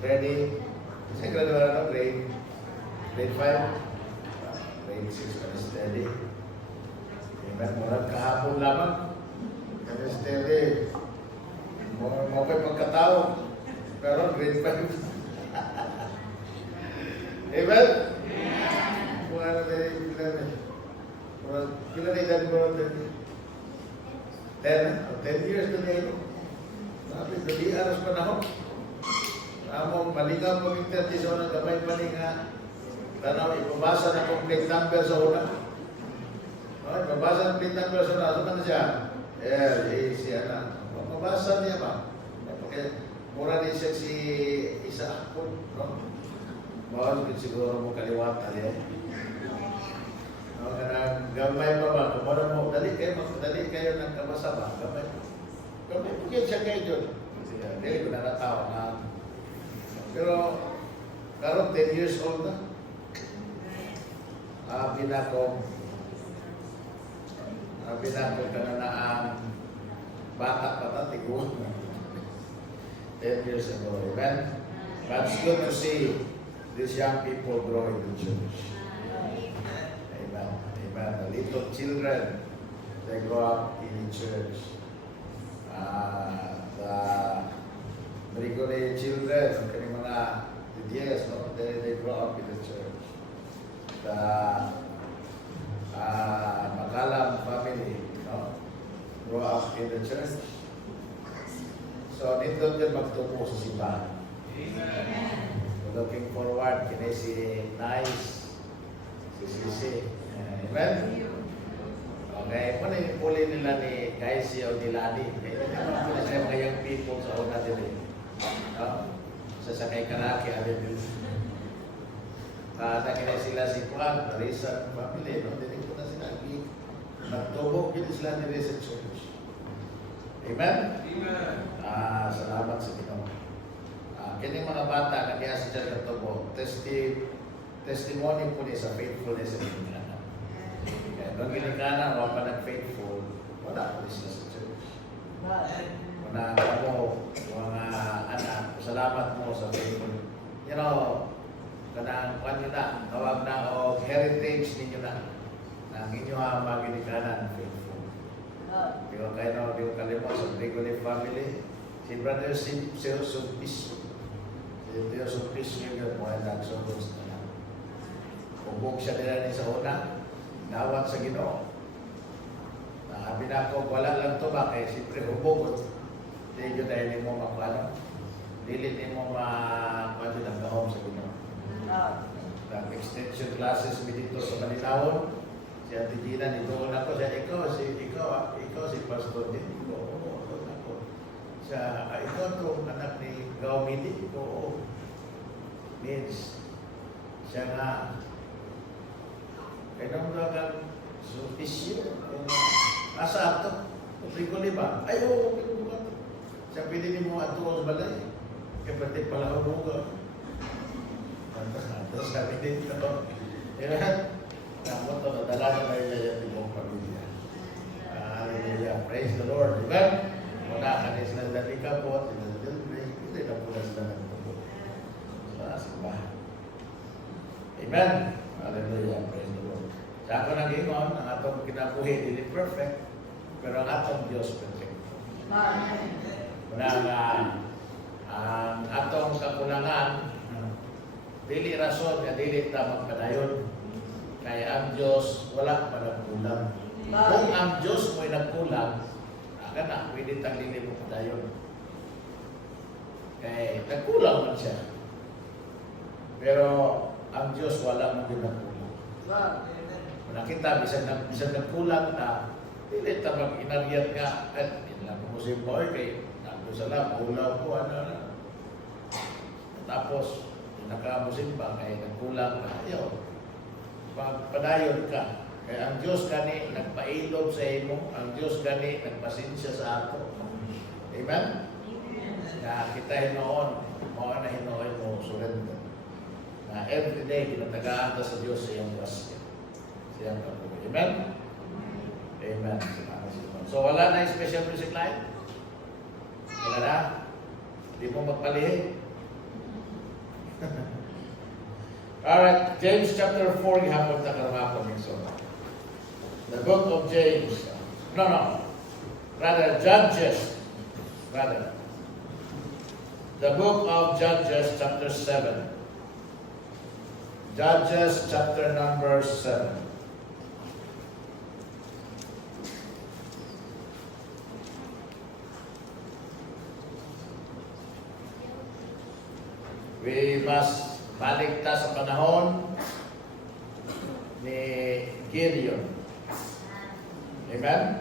Ready? Kasi graduate na grade 5. Grade 6 kami steady. Amen. Murag kahapon lamang. Kami steady. Mga pagkatao. Pero grade 5. Amen? Kung ano na yung kila na edad mo 10 years na nito. Sabi, dali aras pa na ako. Amo, maligaw mo yung 30 sa unang gamay pa nga. Tanaw, ipabasa na kong plate number sa una. Ipabasa ng plate number sa una. Ano na siya? Siya na. Mabasa niya ba? Mura din siya si Isaac po. Bawal din siguro mo kaliwatan niya. Gamay pa ba? Kumara mo, dali kayo ng kabasa ba? Gamay po kayo siya kayo dyan. Dili ko na natawa na. Pero, karong 10 years old na. Pinako ka na ang bata tigo. 10 years ago. Amen? But it's good to see these young people grow in the church. Amen. Amen. The little children, they grow up in the church. The Brigode children, kani mga DDS, no? They grow up in the church. The Makalam family, no? Grow up in the church. So, nito din magtungo sa simbahan. Amen. Looking forward, kini si Nice, si Sisi. Amen? Okay, muna yung puli nila ni Kaisi o ni Lani. Kaya naman po na siya mga young people sa una din. Sasakay karaki, alin din. Nakina sila si Juan, Marisa, family, no? Dinig po na sila. Nagtubog din sila nila sa church. Amen? Amen. Salamat sa Ginoo. Kini mga bata na kaya sa dyan nagtubo, testimony po niya sa faithfulness sa ginikanan. Kaya nung ginikanan, wala pa nag-faithful, wala po sila sa church. Una mo, mga anak, salamat mo sa faithful. You know, kanang kwan nyo na, tawag na o heritage ninyo na, na ang inyo mga ginikanan, faithful. Di ko kayo na, di ko kalimot sa Brigode family. Si Brother Sir Sumpis. Si Brother Sumpis yun mga nagsugos na lang. Hubog siya nila ni sa una. Nawat sa Ginoo. Sabi na ako, wala lang to ba? Kaya siyempre hubog. Hindi yun dahil hindi mo makano. Dili hindi mo makano ng gahom sa Ginoo. Extension classes mi dito sa Malinawon. Si Ate Gina, nito ako siya, ikaw si Pastor din. Ikaw itong anak ni Gaumidi. Oo. Means, siya nga, kaya nang dagang supisyo. Asa ito? Upri ko ba? Ay, oo, upri ko ba? Siya pili ni mo ato sa balay. Kaya pati pala ako mo. Tapos sabi din ito. Namun ito, nadala na kayo yung ibang pamilya. Hallelujah. Praise the Lord. Amen? Muna ka na sila dati ka po, hindi na po na sila nagpupo sa simbahan. Amen? Hallelujah. Praise the Lord. Sa ako nang ingon, ang atong kinabuhi, hindi perfect, pero ang atong Diyos perfect. Muna ang atong kakulangan, dili rason nga dili ta magpadayon. Kaya ang Diyos wala pa nagkulang. Kung ang Diyos mo'y nagkulang, kana, pwede tang lili mo padayon. Kaya nagkulang man siya. Pero ang Diyos wala man din nagkulang. Kung nakita, bisan nagkulang na, dili ta mag-inaryat ka, at ilang mo si boy, kay nagdo sa lang, ulaw ko, ano. Tapos, nakamusimba, kaya nagkulang ka, ayaw. Padayon ka. Kaya ang Diyos gani nagpailob sa imo, ang Diyos gani nagpasensya sa ato. Amen? Na kita hinoon, mo na hinoon mo surrender. Na every day kinatagaan ka sa Diyos sa iyong grasya. Sa iyong kabuhay. Amen? Amen. So wala na yung special music line? Wala na? Hindi mo magpalihi? Alright, James chapter 4, gihapon na karama ko so. The book of James. Rather, Judges. The book of Judges chapter 7. Judges chapter number 7. We must balik ta sa panahon ni Gideon. Amen?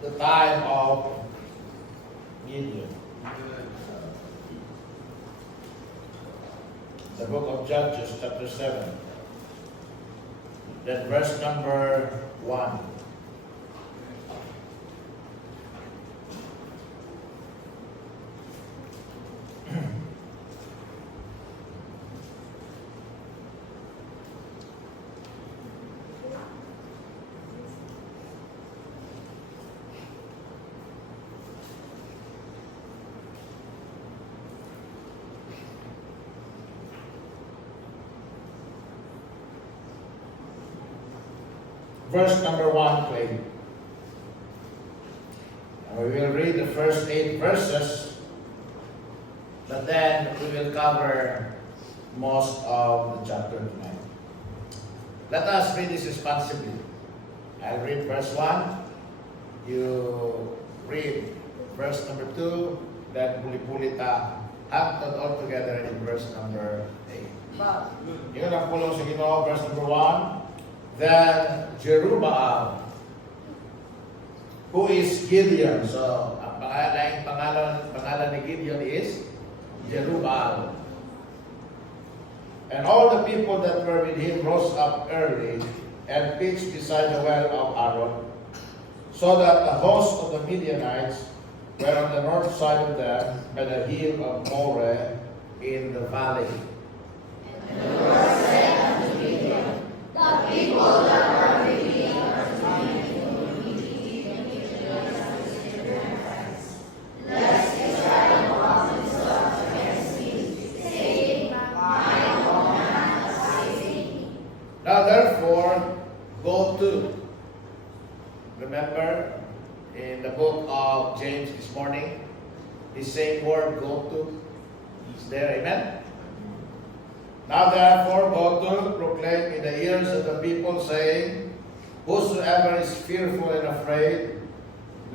The time of Gideon. The book of Judges, chapter 7. Then verse number 1. Verse number 1, please. We will read the first 8 verses, but then we will cover most of the chapter tonight. Let us read this responsibly. I'll read verse 1. You read verse number 2, then puli-puli ta hangtod all together in verse number 8. Yun ang pulong sa Ginoo, verse number 1. Then Jerubbaal, who is Gideon. So, ang pangalan ni Gideon is Jerubbaal. And all the people that were with him rose up early and pitched beside the well of Aaron, so that the host of the Midianites were on the north side of them by the hill of Moreh in the valley. And the Lord said unto Gideon, the people that are with me are joined to me and against the Israelites, lest Israel come himself against me, saying, my own hand has saved me. Now therefore, go to. Remember, in the book of James this morning, the same word, go to, is there, amen? Now therefore go to proclaim in the ears of the people, saying, whosoever is fearful and afraid,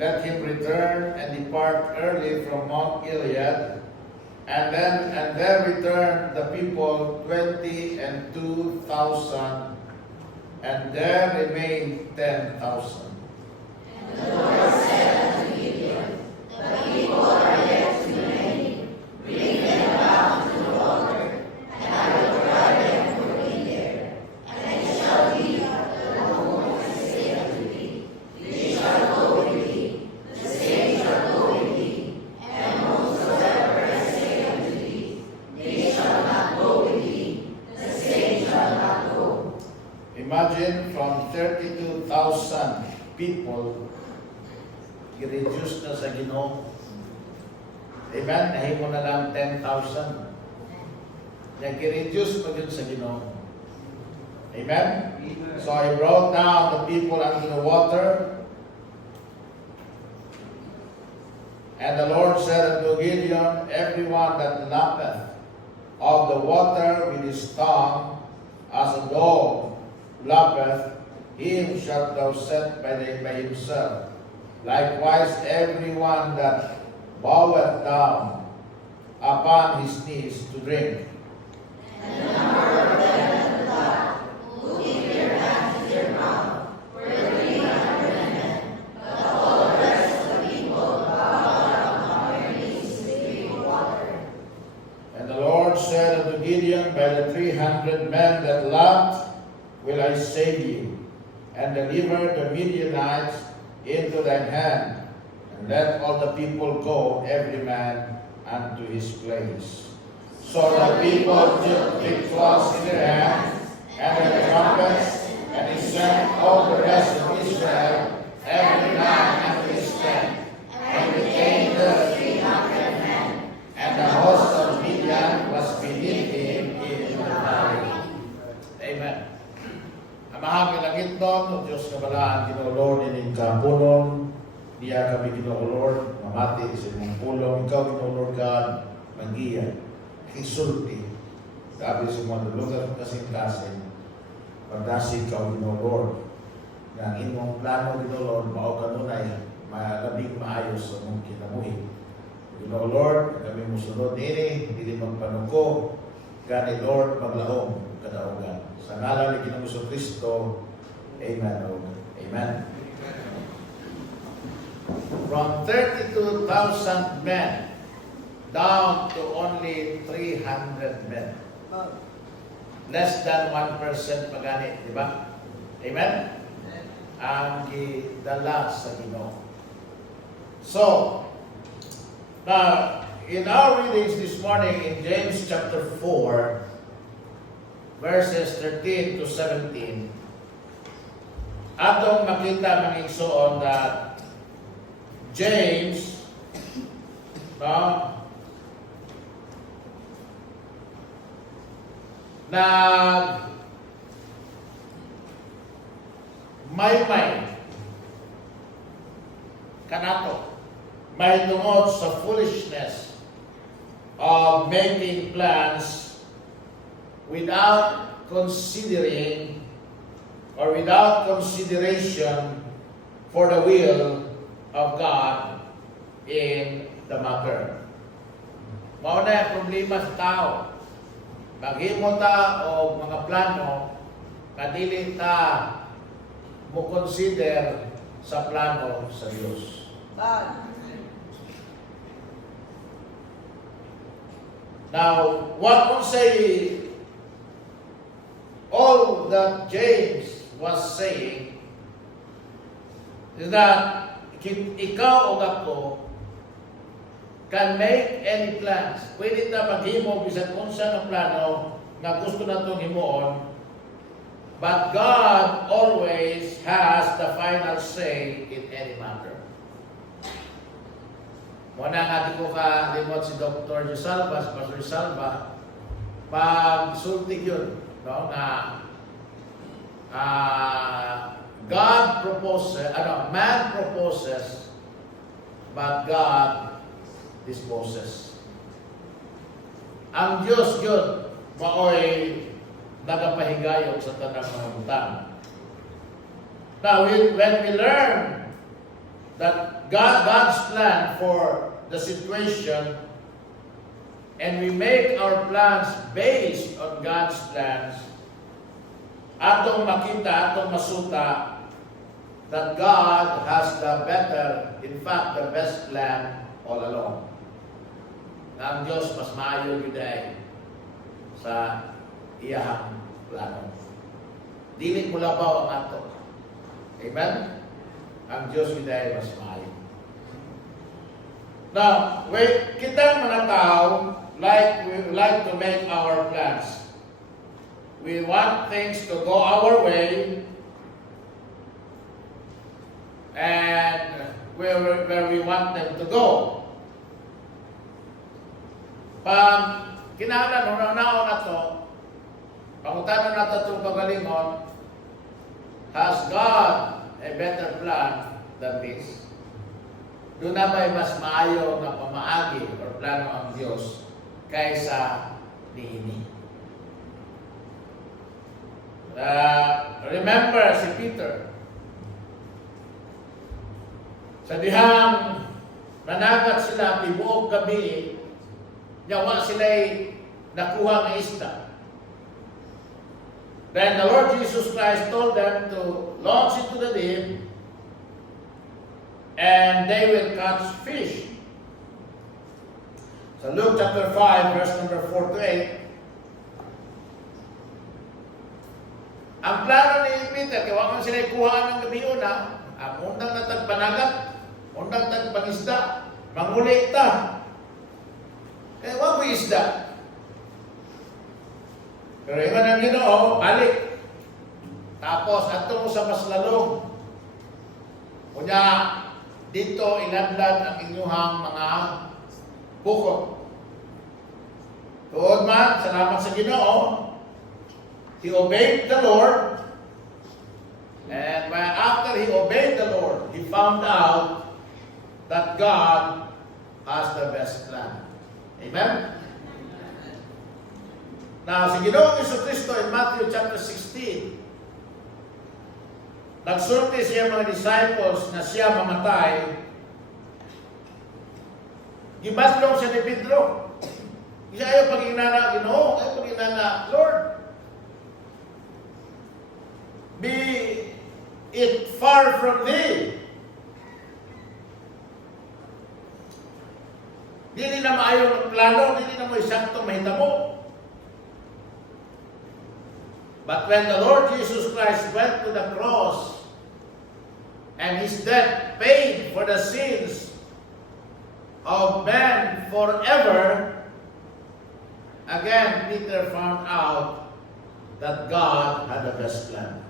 let him return and depart early from Mount Gilead. And there returned the people 22,000, and there remained 10,000. And the Lord said unto Gideon, the people are yet too many, bring them down to the water. Imagine from 32,000 people, i-reduce na sa Ginoo. Amen? Nahimo na lang 10,000. I-reduce pa yun sa Ginoo. Amen? So he brought down the people unto the water. And the Lord said unto Gideon, everyone that lappeth of the water with his tongue, as a dog lappeth, him shalt thou set by himself. Likewise, everyone that boweth down upon his knees to drink. And the number of them that lapped, who keep their hands to their mouth, were 300 men. But all the rest of the people bowed down on their knees to drink water. And the Lord said unto Gideon, by the 300 men that lapped will I save you, and deliver the Midianites into thine hand, and let all the people go, every man unto his place. So the people took big cloths in their hands, and their trumpets, and he sent all the rest of Israel, every man unto his tent, and became the 300 men, and the host of Diyos na balaan, Ginoo Lord, ining kapunon, diya kami Ginoo Lord, mamati sa inyong pulong, ikaw Ginoo Lord God, magiya, kisulti, sabi sa mga lugar kasing-kasing, pagdasig ka Ginoo Lord, nga ang imong plano Ginoo Lord, mao kanunay, malabing maayos sa mong kinabuhi. Ginoo Lord, kami musunod nini, dili magpanuko, gani Lord, maglahom, kadaugan. Sa ngalan ni Ginoong Kristo, Amen. Amen. From 32,000 men down to only 300 men. Less than 1% pagani, di ba? Amen? Ang gidala sa Ginoo. So, now, in our readings this morning in James chapter 4, verses 13 to 17, atong makita ng igsoon that James, na may kanato may tungod sa foolishness of making plans without considering or without consideration for the will of God in the matter. Mao na ang problema sa tao. Maghimo ta o mga plano nga dili ta mo consider sa plano sa Dios. Now, what will say all that James was saying is that ikaw o ako can make any plans. Pwede na maghimo bisan unsa ng plano na gusto natong himuon, but God always has the final say in any matter. Muna nga di ko ka-limot si Dr. Josalva, si Pastor Josalva, pag sultig yun, no, na God proposes, man proposes, but God disposes. Ang Diyos yun, maoy nagapahigayong sa tanang mga butang. Now, when we learn that God's plan for the situation, and we make our plans based on God's plans, atong makita, atong masuta, that God has the better, in fact, the best plan all along. Na ang Diyos mas maayo giday sa iyang plano. Dili mo labaw ang ato. Amen? Ang Diyos giday mas maayo. Now, kitang mga tao, we like to make our plans. We want things to go our way, and where we want them to go. Pag kinahanglan una-unaon na to, pangutanon na to itong kagalingon, has God a better plan than this? Doon na ba'y mas maayo na pamaagi o plano ang Diyos kaysa niini? Remember si Peter. Sa dihang nanagat sila tibuok gabi, yawa sila'y nakuha ng isda. Then the Lord Jesus Christ told them to launch into the deep and they will catch fish. So Luke chapter 5, verse number 4 to 8. Ang plano ni Peter, kaya wakang sila ikuhaan ng gabi una, ang undang natagpanagat, undang tagpangisda, manguli ta. Kaya wag mo isda. Pero iman ang Ginoo, balik. Tapos, ato mo sa mas lalong. Kunya, dito iladlad ang inyuhang mga bukod. Tuod man, salamat sa Ginoo. He obeyed the Lord. And after he obeyed the Lord, he found out that God has the best plan. Amen? Now, si Ginoong Jesucristo in Matthew chapter 16, nagsulti siya mga disciples na siya mamatay. Gibadlong siya ni Pedro. Siya ayaw pag-inana, Ginoo, ayaw pag-inana, Lord, be it far from thee. Dili na maayo ng plano, dili na mo isakto mahitabo. But when the Lord Jesus Christ went to the cross and his death paid for the sins of man forever, again Peter found out that God had the best plan.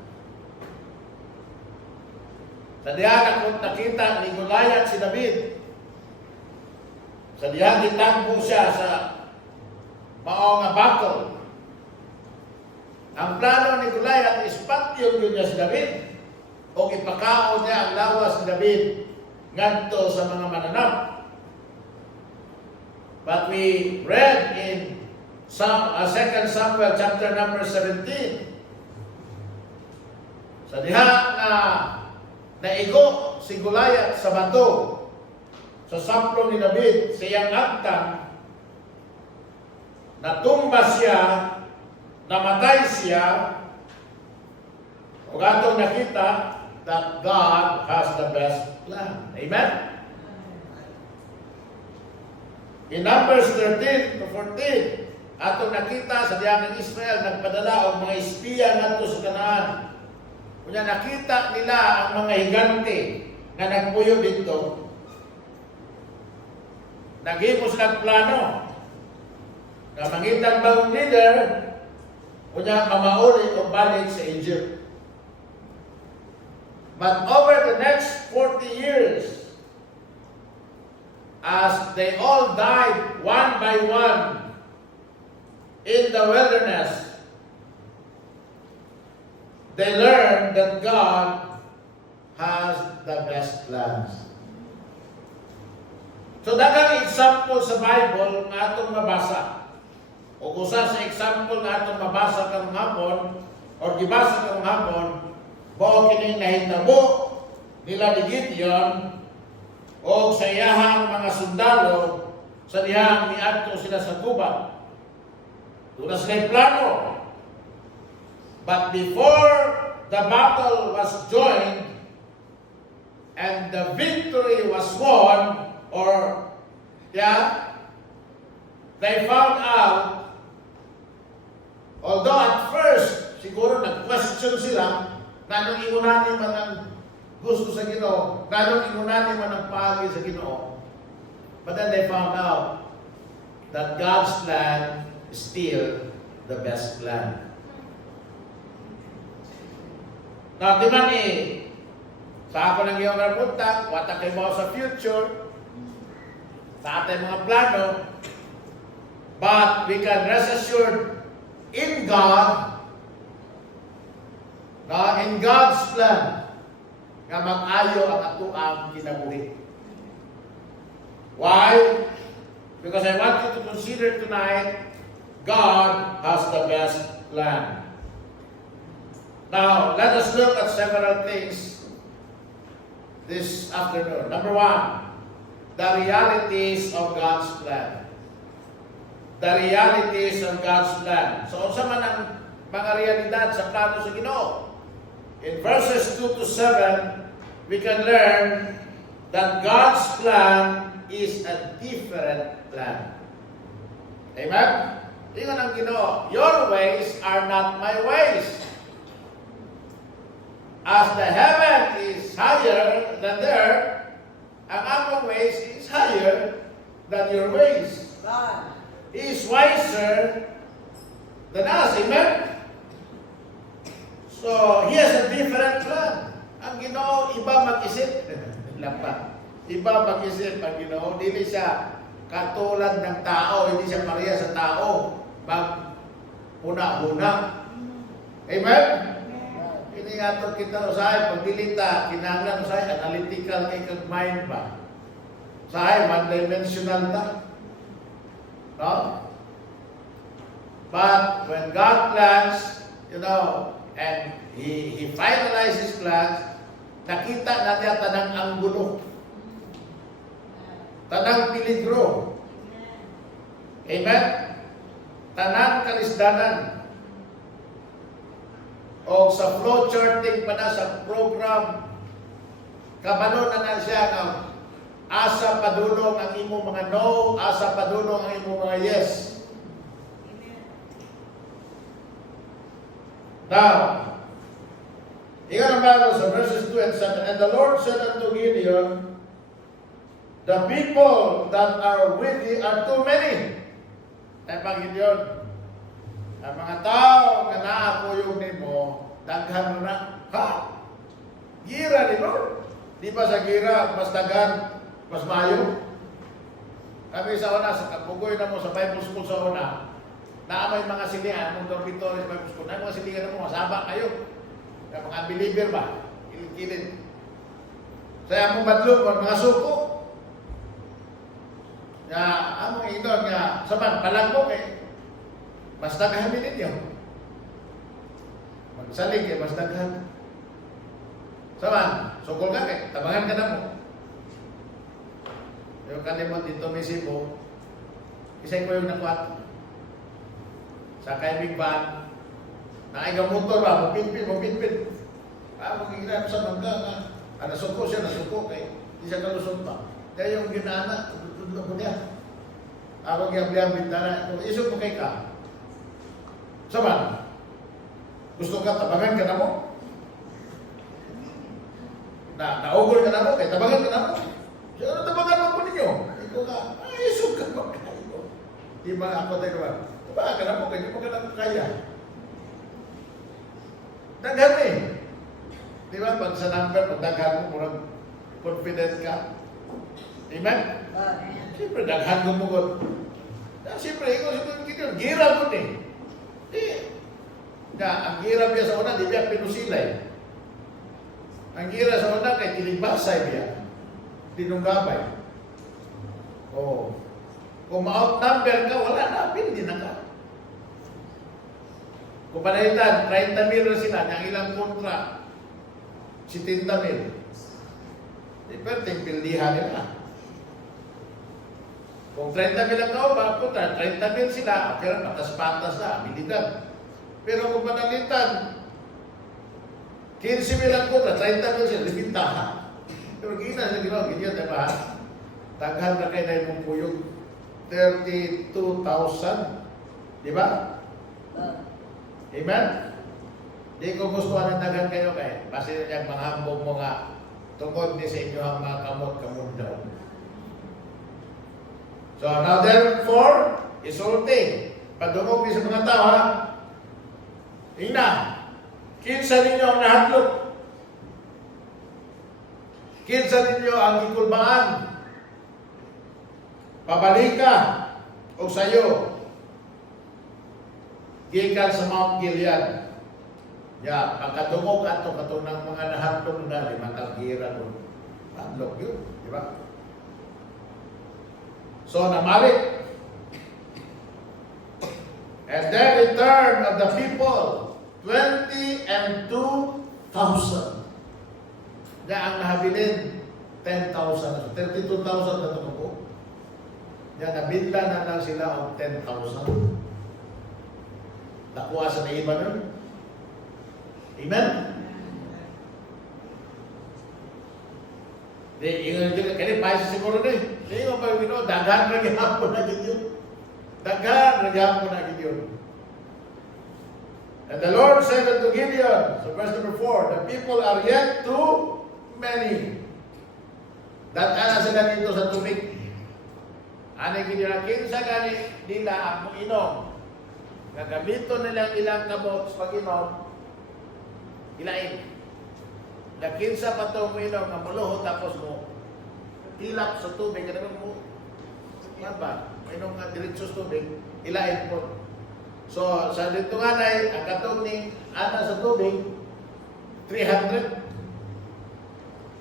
Sa diyan kung nakita ni Goliath si David, sa diyan gitagbo siya sa mao nga battle. Ang plano ni Goliath is patyon niya si David o ipakaon niya ang lawas ni David ngadto sa mga mananap. But we read in 2 Samuel chapter number 17, sa diha na naigo si Goliath sa bato sa saplong ni David sa iyang agtang, natumba siya, namatay siya, o atong nakita that God has the best plan. Amen? In Numbers 13 to 14, atong nakita sa diyang ng Israel, nagpadala og mga espiya ngadto sa Kanaan. Kunya nakita nila ang mga higante nga nagpuyo dito. Naghimo silang plano na mangitang bagong leader, kunya mamauli o balik sa Egypt. But over the next 40 years, as they all died one by one in the wilderness, they learned that God has the best plans. So, daghang example sa Bible nga atong mabasa. O usa sa example nga atong mabasa karong hapon o gibasa karong hapon, bao kining nahitabo nila ni Gideon o sa iyahang mga sundalo sa dihang niadto sila sa gubat. Doon sila plano. But before the battle was joined and the victory was won, they found out, although at first, siguro nag-question sila, nanong ingunani man ang gusto sa Ginoo, nanong ingunani man ang pagi sa Ginoo. But then they found out that God's plan is still the best plan. Now, di man sa ako ng iyong napunta, wata kayo mo sa future, sa ating mga plano, but we can rest assured in God, na in God's plan, nga mag-ayo ang ato ang kinabuhi. Why? Because I want you to consider tonight, God has the best plan. Now, let us look at several things this afternoon. Number one, the realities of God's plan. The realities of God's plan. So, unsa man ang mga realidad sa plano sa Ginoo? In verses 2 to 7, we can learn that God's plan is a different plan. Amen? Ingon ang Ginoo, your ways are not my ways. As the heaven is higher than the earth, ang among ways is higher than your ways. He is wiser than us. Amen? So, He has a different plan. Ang Ginoo, iba mag-isip. Lampa. Iba mag-isip ang Ginoo. Hindi siya katulad ng tao. Hindi siya pareha sa tao. Mag-una-una. Amen? Kini ato kita usahay pagdilita kinahanglan usahay analytical kay kag mind ba. Usahay one dimensional ta. No? But when God plans, and He finalizes plans, nakita natin tanang anggulo. Tanang peligro. Amen? Tanang kalisdanan. O sa flow charting pa na sa program, kabalo na siya ng asa padulong ang imo mga no, asa padulong ang imo mga yes. Now, iyan ang Bible sa verses 2 and 7, and the Lord said unto Gideon, the people that are with thee are too many. Ay pang Gideon, ang mga tao nga naakuyog nimo, daghan mo na. Ha? Gira ni Lord. Di ba sa gira, mas daghan, mas mayo? Kami sa una, sa kapugoy na mo sa Bible school sa una, naamay mga silihan, mong dormitory sa Bible school, na mga silihan mo, masaba kayo. Kaya mga believer ba? Kilid-kilid. Sa among badlong, mga suko. Nga, among inon nga, saman, palang mo kay, mas daghan ninyo. Magsalig eh, mas daghan. Saman, sukol ka kay, tabangan ka na mo. Yung kalimot dito may sibo, isay ko yung nakuha. Sa kaibig van, nakaigang motor ba, mapinpin. Magiging sa mangga nga. Nasuko siya, nasuko kay, di siya kalusot pa. Kaya yung ginana, tudlo ko niya. Ako giyang bintana, isok mo kay ka. Saman, gusto ka, tabangan ka na mo. Naugol ka na mo, kaya tabangan ka na mo. Siya, ano tabangan mo po ninyo? Ikaw ka, isok ka mo kayo. Di ba ako tayo ba? Tabangan ka na mo, kaya di mo ka na kaya. Daghan eh. Di ba, pag sa number, pag daghan mo, murag confident ka. Amen? Siyempre, daghan mo mo. Siyempre, ikaw gira mo eh. Ang gira biya sa una, di biya pinusilay. Ang gira sa una, kay tilibasay biya. Tinunggabay. Kung ma-outnumber ka, wala na, pindi na ka. Kung panalitan, 30,000 na sila, ang ilang kontra, 70,000. Di pwedeng pildihan nila. Kung 30,000 ang kauba, kontra, 30,000 sila, kaya patas-patas na, abilidad. Pero kung panalitan, 15,000 ang kontra, 30,000 sila, libintahan. Pero gina sa ginawa, ganyan, diba? Taghan na kayo na yung puyog. 32,000. Diba? Amen? Di ko gusto ng dagan kayo kay. Basta yung mga hambog mo nga, tungkol ni sa inyo ang mga kamot daw. So, now therefore, isulti. Padungog ni sa mga tao, ha? Ina, kinsa ninyo ang nahatlok. Kinsa ninyo ang ikulbaan. Pabalik ka o sayo. Gikan sa Mount Gilead. Ya, pagkadungog ato katunang mga nahatlok na limatang gira doon. Nahatlok yun, di ba? So, namalik. And then return of the people, 20 and 2,000. Na ang nahabilin, 10,000. 32,000 na ito ko. Yan, nabinla na lang sila of 10,000. Nakuha sa naiba nun. Amen? Kaya paisa siguro na eh. Hindi mo pa yung daghan na gihapon na yun. Daghan na gihapon na yun. And the Lord said unto Gideon, so verse number 4, the people are yet too many. Datana sila dito sa tubig. Ano Gideon, kinsa gani nila ang inom. Gagamito nilang ilang kamot sa pag-inom, ilain. Kinsa pa ito mo inom, na muluho tapos mo tilap sa tubig, ano mo, yan ba? Inom nga diretso sa tubig, ilain po. So, sa dito nga na ang katong ni ana sa tubig, 300.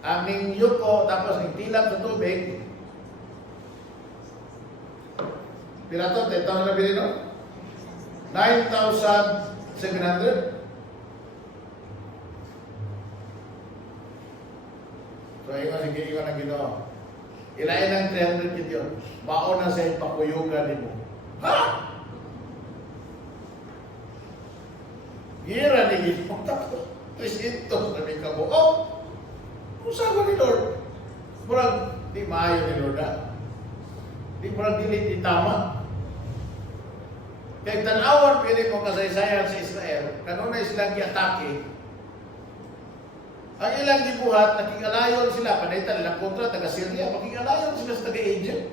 Ang ning yuko, tapos ning tilap sa tubig, pila to? 10,000 na bilhin, no? 9,700. So, sige, iwan ang Ginoo. Ilain ng 300 kit yun. Baon na sa ipakuyugan ni mo. Ha? Gira ni Ginoo. Tapos, ito na may kabuok. Kung saan ni Lord? Murag, di maayo ni Lord, ha? Di murag di tama. Kaya tanawan, pili mo kasaysayan sa Israel, kanunay silang i-atake, ang ilang gibuhat, nakingalayon sila, panaytan nilang kontra, taga-Syria, makingalayon sila sa taga-Egypt.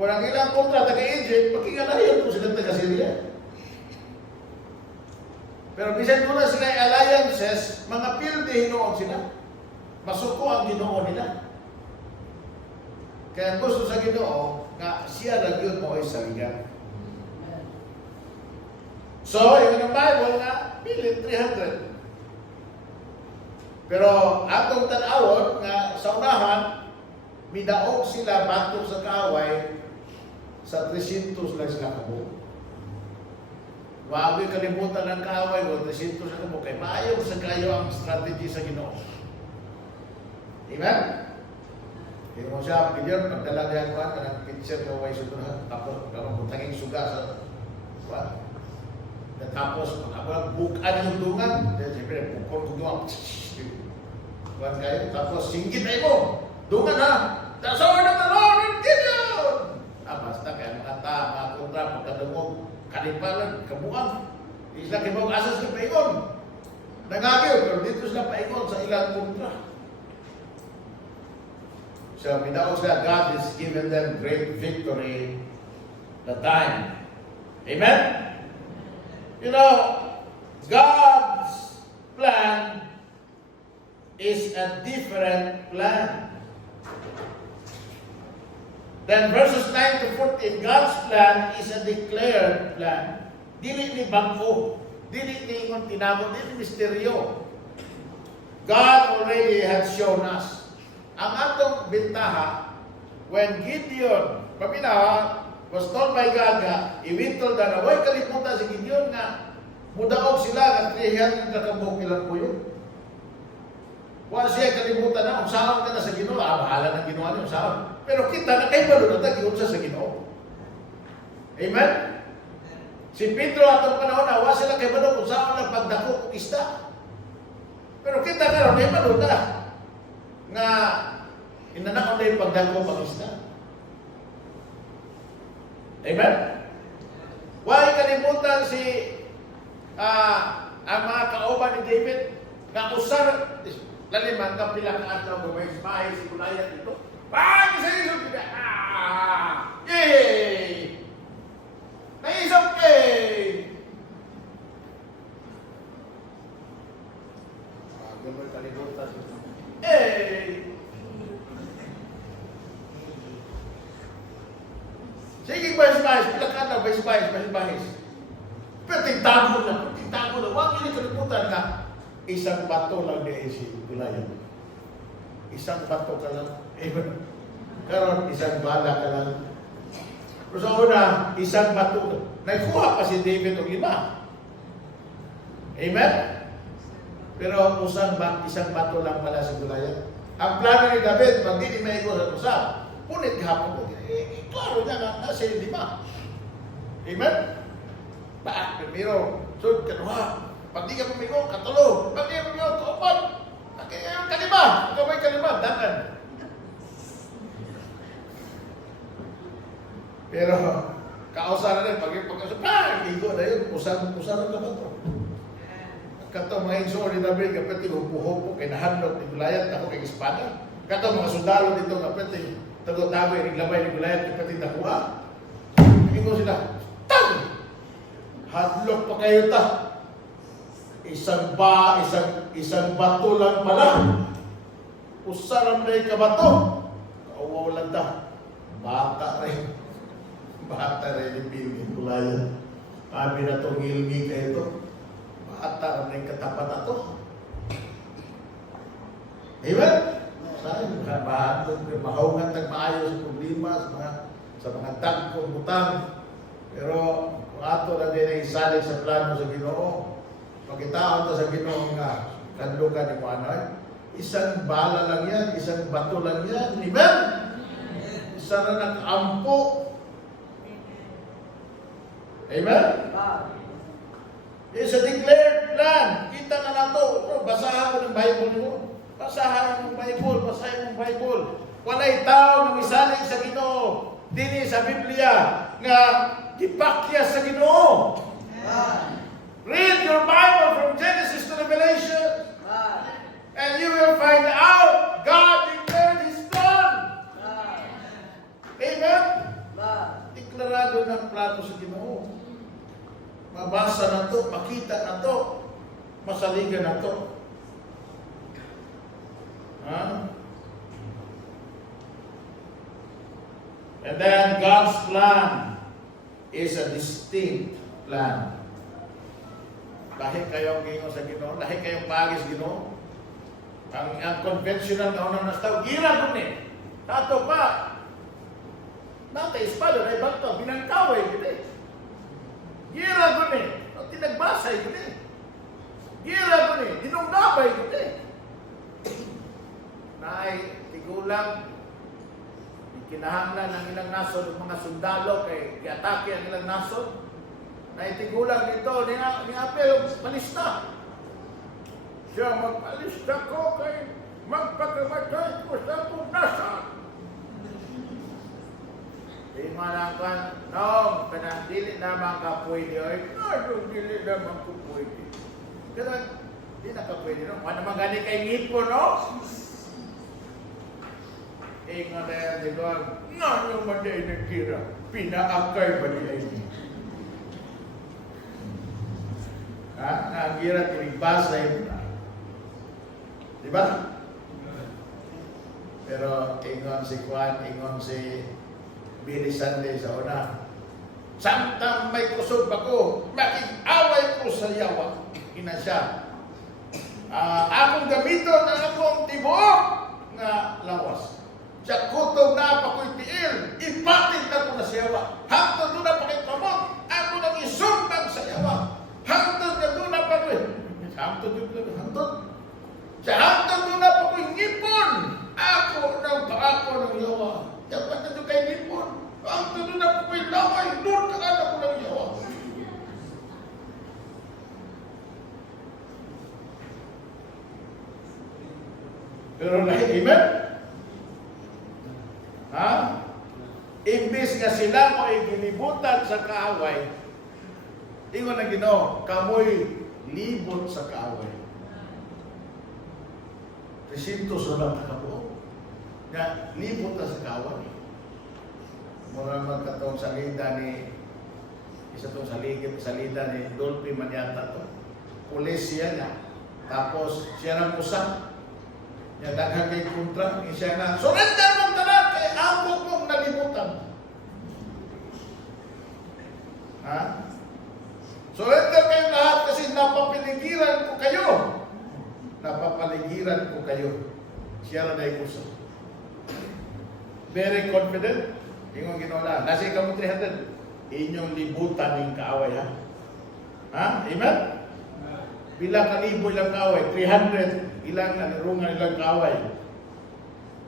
Kung ang ilang kontra, taga-Egypt, makingalayon po sila taga-Syria. Pero bisan ko na sila alliances, mga pilde hinoon sila. Masuko ang Ginoo nila. Kaya gusto sa Ginoo, nga siya lang yun mo ay saligan. So, yung Bible nga, pilit 300. Pero atong tanawon nga sa unahan, midaog sila batok sa kaaway sa 300 lang sila kabuo. Huwag yung kalimutan ng kaaway o 300 na kabuo. Kaya maayaw sa kayo ang strategy sa Ginoo. Amen? Hindi mo siya, Gideon, magdala niya ko ng picture na way suga. Tapos, kapag tanging suga sa what? Tapos, bukan yung dungan. Siyempre, bukol ko dungan. Bukan kayo. Tapos, singgit ay mo. Dungan ha. The sword of the Lord will Gideon. Basta kaya mga mga kontra, pagkadungog, kalipalan, kabuang. Isla kayo asas ng paingon. Nangagyo, pero dito sila paingon sa ilang kontra. So, minaw sila, God has given them great victory the time. Amen? You know, God's plan is a different plan. Then verses 9 to 14, God's plan is a declared plan. Dili ni bangko, dili ni ingon tinago, dili ni misteryo. God already has shown us. Ang atong bintaha, when Gideon, paminawa, was told by God nga, iwintol na naway kalimutan si Gideon nga, mudaog sila nga 300 na kabuk ilang po yun. Wala siya kalimutan na, usahaw ka na sa Ginoo, bahala ng Ginoo niyo, usahaw. Pero kita na kayo balo na giunsa sa Ginoo. Amen? Si Pedro atong panahon na, wala sila kayo balo, usahaw na pagdako kung isda. Pero kita ka kayo balo na, nga inanaon na yung pagdako pang isda. Amen? Huwag kalimutan si ang mga kauban ni David nga usar laliman ka pila ka atlaw gamay bahay si Goliath dito. Isa-isa kita. Yay! Naisap gamay kalimutan. Sige, bahis-bahis, pilakan na, bahis-bahis. Pero tigtago na. Huwag nyo kalimutan na isang bato lang di si Goliath. Isang bato ka lang. Karon isang bala ka lang. Pero sa una, isang bato. Nagkuha pa si David o iba. Amen? Pero isang bato lang pala si Goliath. Ang plano ni David, pag di may iko sa usap, punit kahapon ko. Klaro niya nga, nasa yung 5. Amen? Primero, so, kanuha. Pag di ka pumigo, katulo. Pag di ka pumigo, kaupat. Kalima. Ikaw may kalima, dakan. Pero, kausa na rin, pag igo na yun, usan ka ba ito? Katong mga insuor ni David, kapit yung hupo-hupo, kay nahandok ni Goliath, ako kay espada. Katong mga sundalo dito, kapit yung tago-tago, yung naglabay ni Goliath, kapit yung nakuha. Igo sila, tag! Hadlok pa kayo ta. Isang bato lang pala. Usaram na yung kabato. Kauwaw lang ta. Bata rin yung bilgin Goliath. Sabi na itong ilgi kayo ito. at ng katapat ato. Amen? Saan yung kabahan, mahungan tag maayo sa problema, sa mga dagkong butang. Pero kung ato na din ay isalig sa plano sa Ginoo, pagkitaon to sa Ginoo nga, kanlukan ni Juan, isang bala lang yan, isang bato lang yan. Amen? Isa na nag-ampo. Amen? It's a declared plan. Kita na nato. Basahan mo ng Bible mo. Basahan mo ng Bible. Basahan mo ng Bible. Walay tao na misalig sa Ginoo. Dini sa Biblia nga gipakya sa Ginoo. Read your Bible from Genesis to Revelation. And you will find out God declared His plan. Amen? Deklarado ng plano sa Ginoo. Mabasa na to, makita na to, masaligan na to. And then God's plan is a distinct plan. Lahi kayong ginoo sa Ginoo, lahi kayong pagis Ginoo. Ang conventional na unang nastaw, gira dun eh. Tato pa. Nata espada na ibang to, binangkaway gini. Gira dun eh. Tinagbasay gini. Gira dun eh. Dinunggabay gini. Naay, tigulang, kinahanglan ng ilang nasod, mga sundalo, kay i-atake ang ilang nasod. Naitigulang dito, ni Apel, palista. Siya magpalista ko kay magpagamatay ko sa punasa. Di man kan, no, kanang dili naman ka pwede. Ay, no, dili naman ko pwede. Kaya, di na ka pwede, no? Wala naman gani kay ngipo, no? Ingon na yan, di ba? Nga yung maday na kira, pinaakay ba niya ini? Ang kira, tinibasay na. Di ba? Pero ingon si Juan, ingon si Billy Sunday sa una. Samtang may kusog ako, makig-away ko sa yawa. Ina siya. Akong gamiton ang akong tibuok nga lawas. Siya kutob na pa ko'y tiil, ipating na ko na sa yawa. Hangtod doon na pa ko'y kamot, ako nang isumbang sa yawa. Hangtod na doon na pa ko'y, hangtod doon na, hangtod. Siya hangtod doon na pa ko'y ngipon. Ako nang paako ng yawa. Dapat na doon kay ngipon. Hangtod doon na pa ko'y laway, doon ka na ko ng yawa. Pero lahi, amen? Ha? Imbis nga sila mo ay ginibutan sa kaaway, ingon na Ginoo, kamoy libot sa kaaway. 300 lang kabuo. Nga, libot na sa kaaway. Mura magkatong salida ni, isa tong salida ni Dolphy Maniata to. Pulis siya na. Tapos siya nang usap. Niya daghang kay kontra, siya na, surrender mong tanan kay ambot mong nalimutan. Ha? Surrender kayo lahat kasi napapaligiran ko kayo. Napapaligiran ko kayo. Siya na naikusa. Very confident. Ingong ginola. Nasa ikaw mo 300. Inyong libutan ng kaaway, ha? Ha? Amen? Bilang kalibo ilang kaaway? 300. Ilang nanirungan ilang kaaway.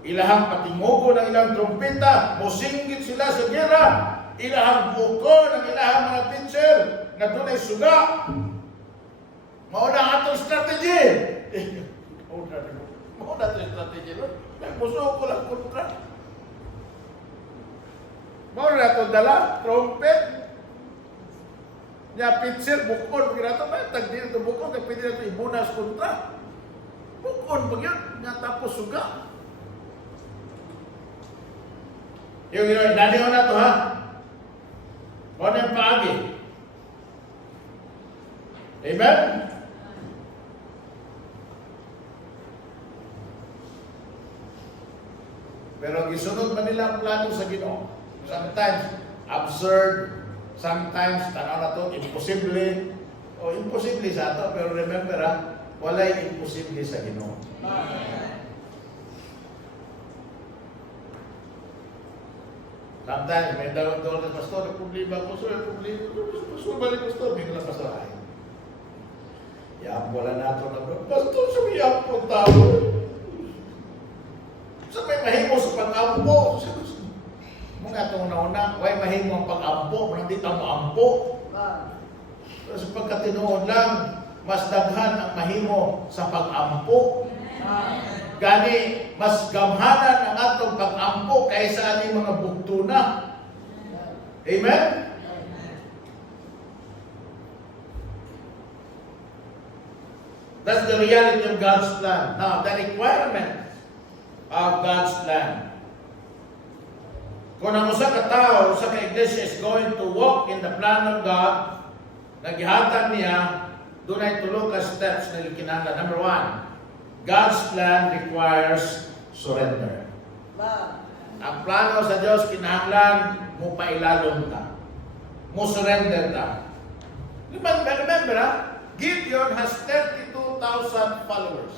Ilahang patingogo ng ilang trompeta, musinggit sila sa gera. Ilahang buko ng ilahang mga pitcher na tunay suga. Mauna atong strategy. Mauna atong strategy. Nagpuso ko lang kontra. Mauna atong dala, trompet. Nya pitcher, bukon. Kinato ba? Tagdil ito bukon. Kaya pwede na ito ibunas kontra. Bukon ba yun? Nga tapos suga. Yung ginoy, dali ko na ito ha. Kung yung paagi. Amen? Pero gisunod man nila ang plano sa Ginoo. Sometimes absurd, sometimes tanaw na to imposible, o O, imposible sa ato, pero remember walay imposible sa Ginoo. Sometimes, may daw na pastor, problema ko, pastor, balik pastor, may nila pastor, ay. Wala na ito na, pastor, sabihan po tao. Sa may mahimo sa pag-ampo. Mga itong nauna, way mahimo ang pag-ampo, hindi tamo ampo. Pero sa pagkatinoon lang, mas daghan ang mahimo sa pag-ampo. Gani, mas gamhanan ang atong pag-ampo kaysa aning mga buktuna. Amen? That's the reality of God's plan. Now, the requirement of God's plan. Kung ang usa ka tao, usa ka iglesia is going to walk in the plan of God, nagihatan niya, doon ay tulo ka steps na kinahanglan. Number 1, God's plan requires surrender. Ang plano sa Diyos kinahanglan mo pailalon ta. Mo surrender ta. Remember, Gideon has 32,000 followers.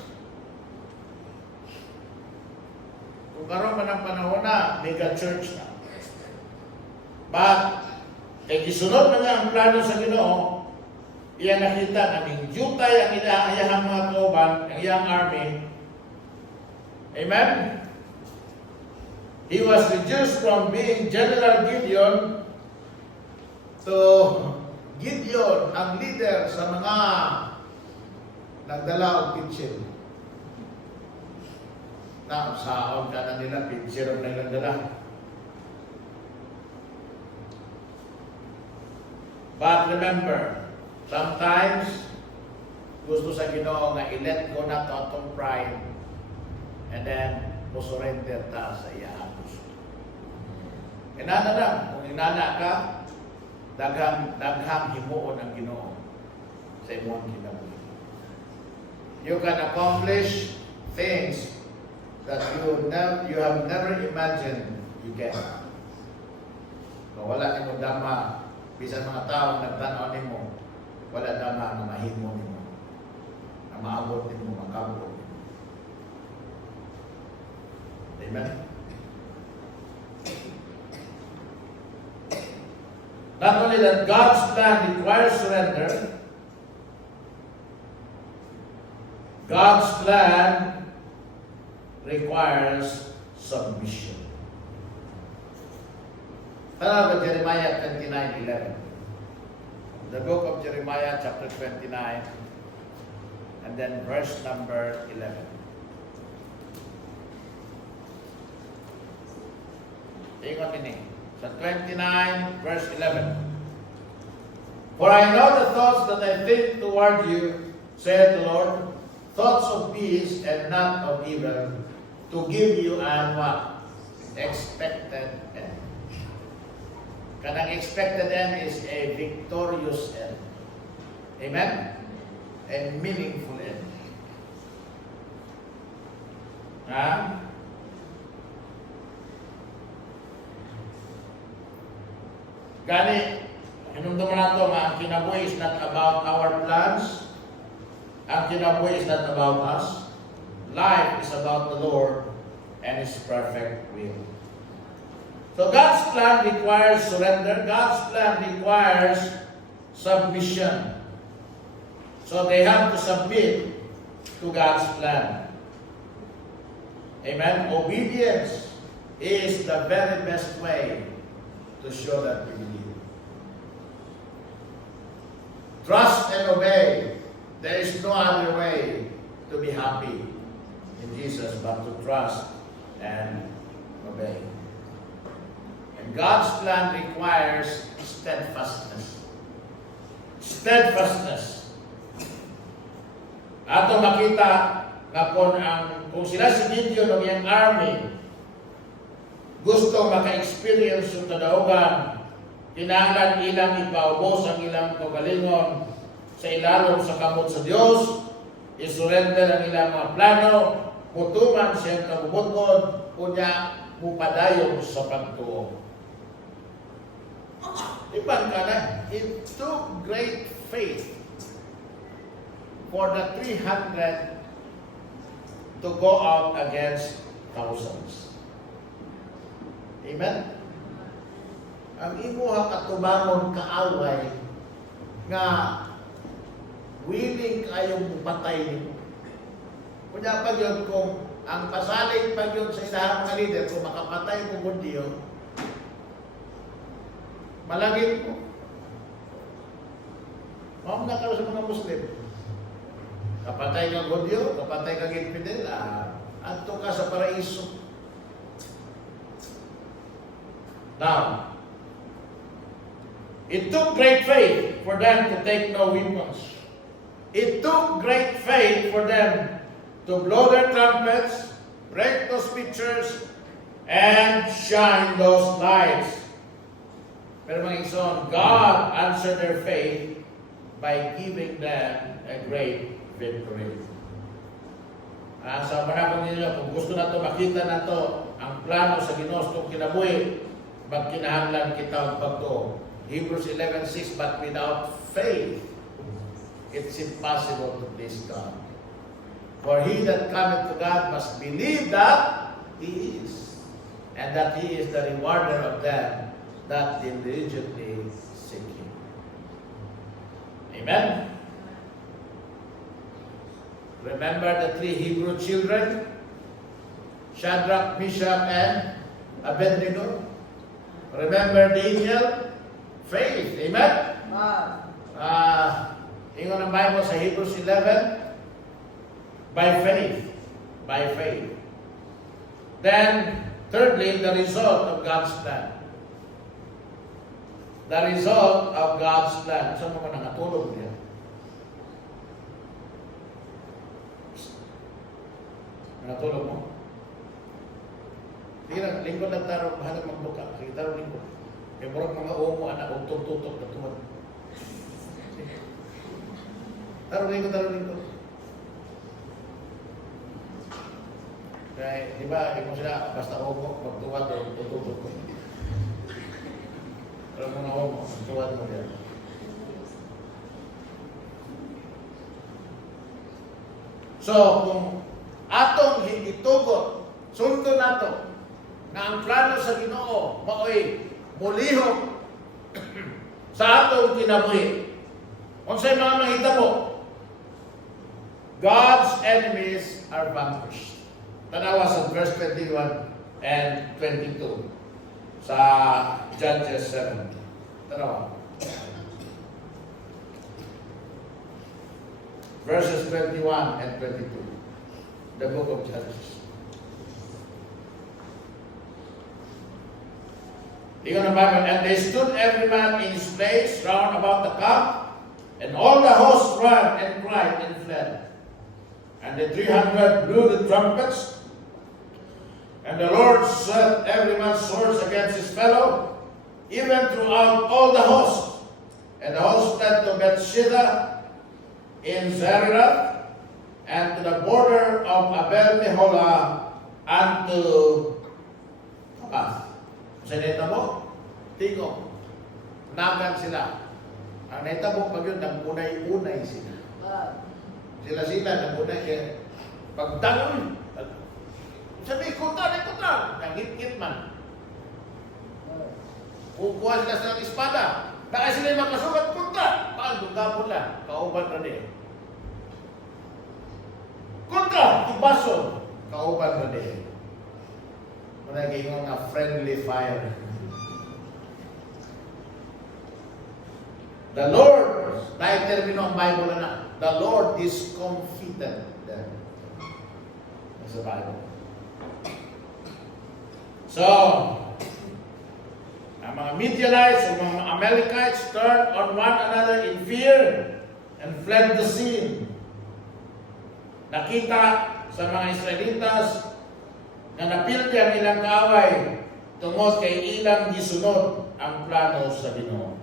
Kung karoon man ang panahon na, mega church na. But, kay gisunod na nga ang plano sa Ginoo, iya nakita naming jutay ang ilaayahang mga kauban, ang iyang army. Amen? He was reduced from being General Gideon to Gideon, ang leader sa mga nagdala o pitsil. Na saon ka na nila, pitsil ang nagdala. But remember, sometimes gusto sa Ginoo nga i-let go na to atong pride and then surrender ta sa iyang gusto. Inana lang, kung inana ka, daghang himuon ang Ginoo sa imong kinabuhi. You can accomplish things that you have never imagined you can. Kung wala nimo dama, bisan mga tao nagtanaw nimo, wala dama na mahimo nimo, na maabot nimo, makabot nimo. Amen? Not only that God's plan requires surrender, God's plan requires submission. Tara ba Jeremiah 29:11? The book of Jeremiah chapter 29 and then verse number 11. Ingon ini. Sa 29 verse 11. For I know the thoughts that I think toward you, saith the Lord, thoughts of peace and not of evil, to give you an what? Expected end. Kanang expected end is a victorious end. Amen? A meaningful end. Ha? Gani, hinumdum na ito, ang kinabuhi is not about our plans. Ang kinabuhi is not about us. Life is about the Lord and His perfect will. So God's plan requires surrender. God's plan requires submission. So they have to submit to God's plan. Amen? Obedience is the very best way to show that we believe. Trust and obey. There is no other way to be happy in Jesus but to trust and obey. And God's plan requires steadfastness. Steadfastness. Ato makita nga kung sila si Gideon o iyang army gusto maka-experience yung kadaugan, kinahanglan ilang ipaubos ang ilang kagalingon sa ilalong sa kamot sa Diyos, isurrender ang ilang mga plano, kutuman siyang kabubutod, kunya mupadayon sa pagtuo. Iban ka na, it took great faith for the 300 to go out against thousands. Amen? Ang imuha katubangon kaaway nga willing kayong patay nimo. Kunya pa yun, kung ang pasalig pa yun sa ilahang mga leader, kung makapatay mo Hudyo, malagit mo. Mao na kayo sa mga Muslim. Kapatay kang Hudyo, kapatay kang infidel, adto ka sa paraiso. Now, it took great faith for them to take no weapons. It took great faith for them to blow their trumpets, break those pitchers, and shine those lights. Pero mga igsoon, God answered their faith by giving them a great victory. Sa panahon ninyo, kung gusto na to makita na to, ang plano sa Ginoo sa kinabuhi, magkinahanglan kita ang pagtuo. Hebrews 11:6, but without faith, it's impossible to please God. For he that cometh to God must believe that He is, and that He is the rewarder of them that diligently seek Him. Amen? Remember the 3 Hebrew children? Shadrach, Meshach, and Abednego? Remember Daniel? Faith. Amen? Ingon ang Bible sa Hebrews 11, by faith. By faith. Then, thirdly, the result of God's plan. The result of God's plan. Saan mo ba nakatulog niya? Nakatulog mo? Hindi na, lingkod lang taro, bahala magbuka. Sige, taro lingkod. Kaya murag mga umo, anak, huwag tutok na tumad. Taro lingkod. Kaya, di ba, hindi mo sila, basta umo, magtuwad o tututok ko. Pero mga umo, magtuwad mo yan. So, kung atong hindi tugot, sundo nato, na ang plano sa Ginoo maoy mulihok sa atong kinabuhi. Unsay mga mahitabo? God's enemies are vanquished. Tanawa sa verse 21 and 22 sa Judges 7. Tanawa. Verses 21 and 22. The book of Judges. Ingon ang Bible, and they stood every man in his place round about the camp, and all the host ran and cried and fled. And the 300 blew the trumpets, and the Lord set every man's swords against his fellow, even throughout all the host. And the host fled to Bethsheba in Zererath, and to the border of Abel-Meholah, and to Path. Sa netabo, tingog, nagan sila. Ang netabo pag yun, nagpunay-unay sila. Sila, nagpunay siya. Pagdangon, sabi, ikutan, nagit-git man. Kukuha sila sa espada. Baka sila yung makasugat, kontra. Paano, gapon lang, kauban na din. Kontra, ibason, kauban na din. Naging nga friendly fire. The Lord, dahil termino ang Bible na, the Lord is confident there. That's the Bible. So, ang mga Midianites, ang mga Amalekites turned on one another in fear and fled the scene. Nakita sa mga Israelitas na napildi ang ilang kaaway tungod kay ilang gisunod ang plano sa Ginoo.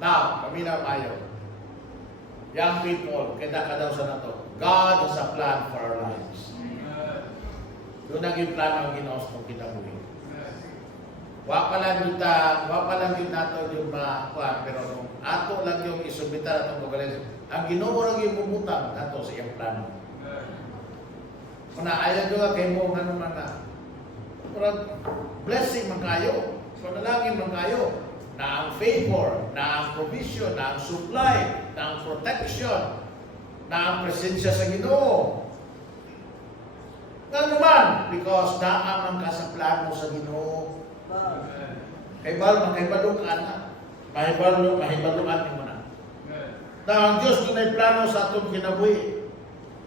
Now, paminaw tayo. Young people, kita ka daw sa nato. God has a plan for our lives. Doon ang yung plano ang Ginoo sa kinabuhi. Wa pa lang yun nato yung mga kuwan, pero ato lang yung isubita atong kagaling. ang Ginoo ra gyud mumutang nato sa iyang plano. Kuna ayaw nga kay mo nga naman na. Murag blessing man kayo. Panalangin man kayo na ang favor, na ang provision, na ang supply, na ang protection, na ang presensya sa Ginoo. Nga naman, because naamang ka sa plano sa Ginoo. Mahibalo ka na. Mahibaluan mo na. Na ang Diyos doon ay plano sa atong kinabuhi.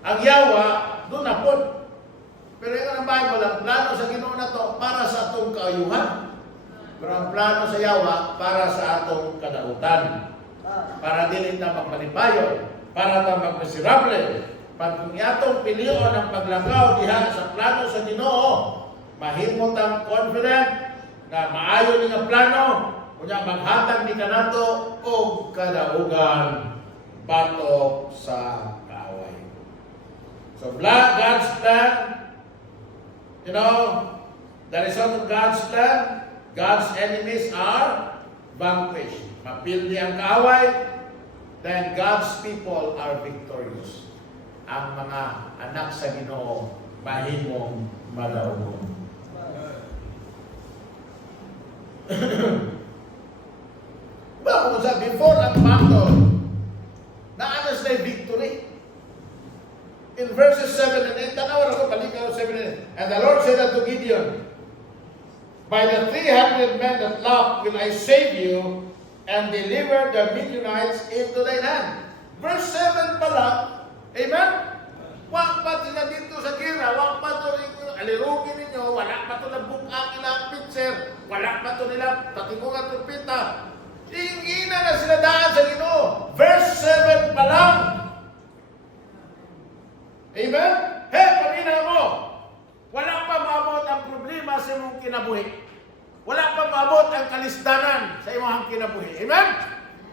Ang yawa, doon na po. Pero yung ang Bible, ang plano sa Ginoo na to para sa atong kaayuhan. Pero ang plano sa yawa para sa atong kadautan. Para dili na magmalipayon. Para na magmiserable. Pag kung atong pilion ang paglanggaw diha sa plano sa Ginoo, mahimot ang confident na maayo ni nga plano, kunya maghatag ni kanato og kadaugan batok sa kaaway. So God's plan, you know, the result of God's plan, God's enemies are vanquished. Mapildi ang kaaway, then God's people are victorious. Ang mga anak sa Ginoo mahimong madaugon. Ba, kung sa before ang battle, naanas na yung victory. In verses 7 and 8, tanaw ako, balikan 7 and 8. And the Lord said unto Gideon, by the 300 men that left will I save you and deliver the Midianites into thine hand. Verse 7 pa lang, amen? Wag pa sila dito sa gira, wag pa ito alirugin ninyo, wala pa ito nagbukang ilang pitser, wala pa ito nila patimungan trumpeta. Ingina na sila daan sa Ginoo. Verse 7 pa lang. Amen? Hey, pamina mo, wala pa maabot ang problema sa imong kinabuhi. Wala pa maabot ang kalisdanan sa imong kinabuhi. Amen?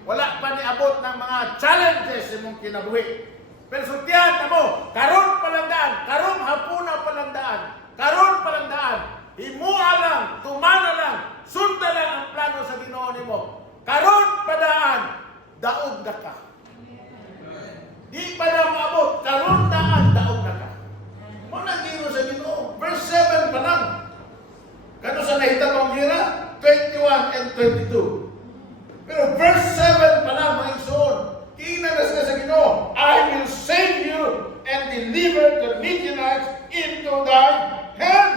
Wala pa niabot ng mga challenges sa imong kinabuhi. Pero sutihan na mo, karon palandaan, karon hapuna palandaan, karon palandaan, himua lang, tumana lang, sunda lang ang plano sa Ginoo nimo. Karon padaan, daog na ka. Di pa na maabot, karon daan, daog na ka. Muna gino sa Ginoo. Verse 7 pa lang. Kano sa nahita mong gira? 21 and 22. Pero verse 7 pa lang, mga igsoon. Tingnan na sila sa Ginoo. I will save you and deliver the Midianites into thy hand.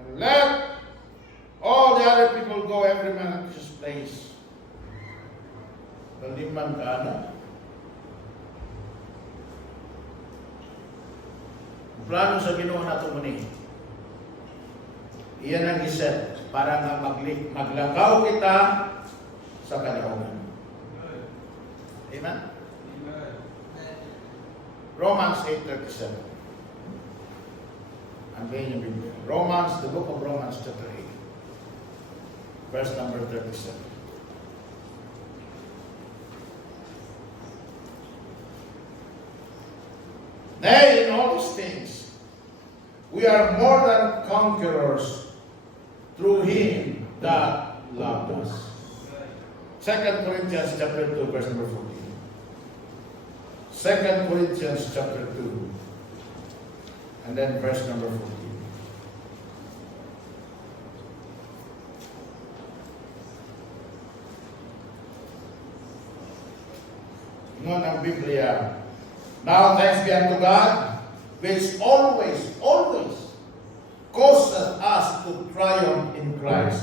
And let all the other people go, every man at his place. Baliman ka na. Ang plano sa Ginoo na ito muni. Iyan ang iset para nga maglagaw kita sa kadaugan. Amen? Romans 8:37. Ang ganyan yung Biblia. Romans, the book of Romans chapter 8. Verse number 37. Nay, in all these things, we are more than conquerors through Him that loved us. 2 Corinthians chapter 2, verse number 14. 2 Corinthians chapter 2, and then verse number 14. Ingon ang Biblia, now thanks be unto God, which always causes us to triumph in Christ,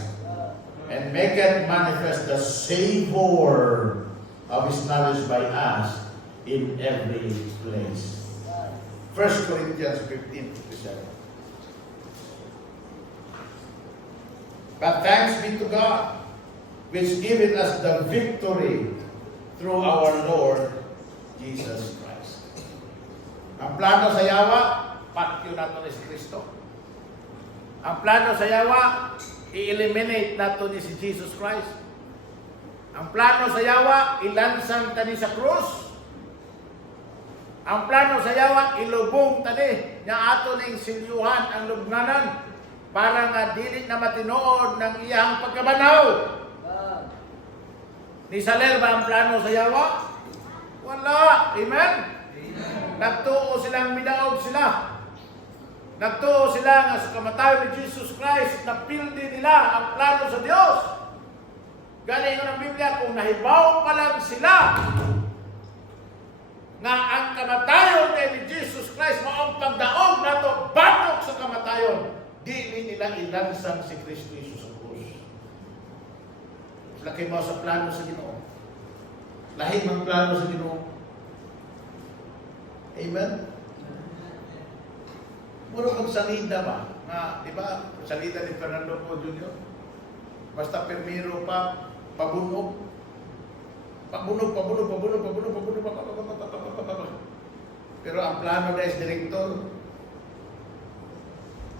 and maketh manifest the savor of His knowledge by us in every place. 1 Corinthians 15:57. But thanks be to God, which giveth us the victory through our Lord Jesus Christ. Ang plano sa yawa, patyo nato ni si Kristo. Ang plano sa yawa, i-eliminate nato ni si Jesus Christ. Ang plano sa yawa, ilansang tani sa krus. Ang plano sa yawa, ilubong tani nga ato ning silyuhan ang lubnganan para nga dili na matinood ng iyang pagkabanaw. Ni Saler ba ang plano sa Yawa? Wala. Amen? Nagtuo silang midaog sila. Nagtuo sila nga sa kamatayon ni Jesus Christ na pildi nila ang plano sa Diyos. Galing ng Biblia, kung nahibaw pa lang sila nga ang kamatayon ni Jesus Christ maong pagdaog na to, banok sa kamatayon, di nila ilansang si Kristo Jesus sa krus. Laki mo sa plano sa Ginoo. Lahing ang plano sa Ginoo. Amen? Muro kang salida ba? Nga, di ba? Salida ni Fernando Po Jr. Basta permiro pa, pabunog. Pabunog. Pero ang plano na is director,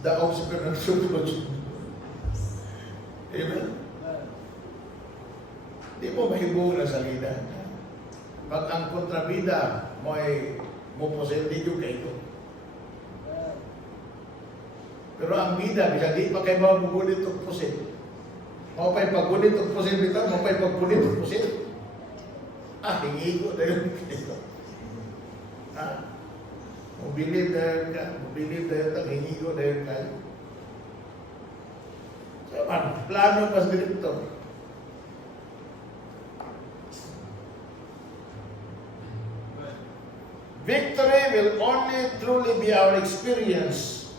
daog si Fernando Po Jr. Amen? Di mo mahibong na salida. Pag ang kontrabida mo ay muposel, di yung kayo. Pero ang bida, bisa di pa kayo mabubulit ang pusil. Mo pa'y pagbulit ang pusil dito, mo pa'y pagbulit ang pusil. Hingi ko dahil kayo. Mobilib dahil ka, hingi ko dahil kayo. So, plano pas direktor. Victory will only truly be our experience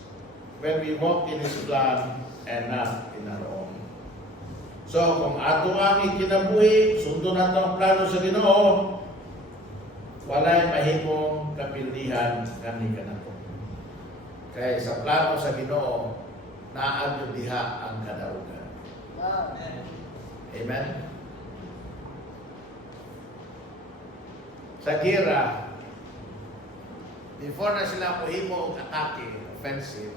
when we walk in His plan and not in our own. So, kung ato ang ikinabuhi, sundo nato ang plano sa Ginoo, walay mahimong kapildihan kani kanato. Kaya sa plano sa Ginoo, naadyo diha ang kadaugan. Amen? Sa gira, before na sila mohimo og atake, offensive,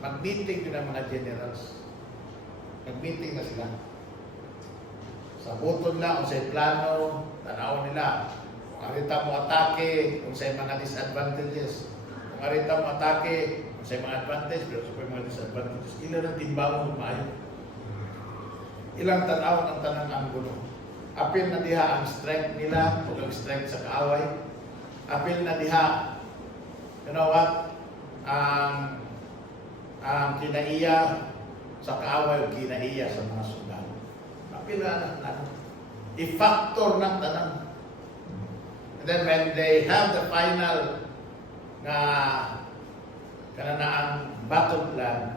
mag-meeting din ang mga generals. Nag-meeting na sila. Sa butod na, kung sa'y plano, tanaw nila. Kung arita mo atake, kung sa'y mga disadvantages. Kung arita mo atake, kung sa'y mga advantage, pero sa mga disadvantages. Ilan ang timbawon maayo. Ilang tanaw ang tanang anggulo. Apil na diha ang strength nila, o ang strength sa kaaway. Apil na diha, you know what? Ang kinaiya sa kaaway o kinaiya sa mga sundalo. Apil na tanan. I-factor ng tanan. And then when they have the final na kananaang battle plan,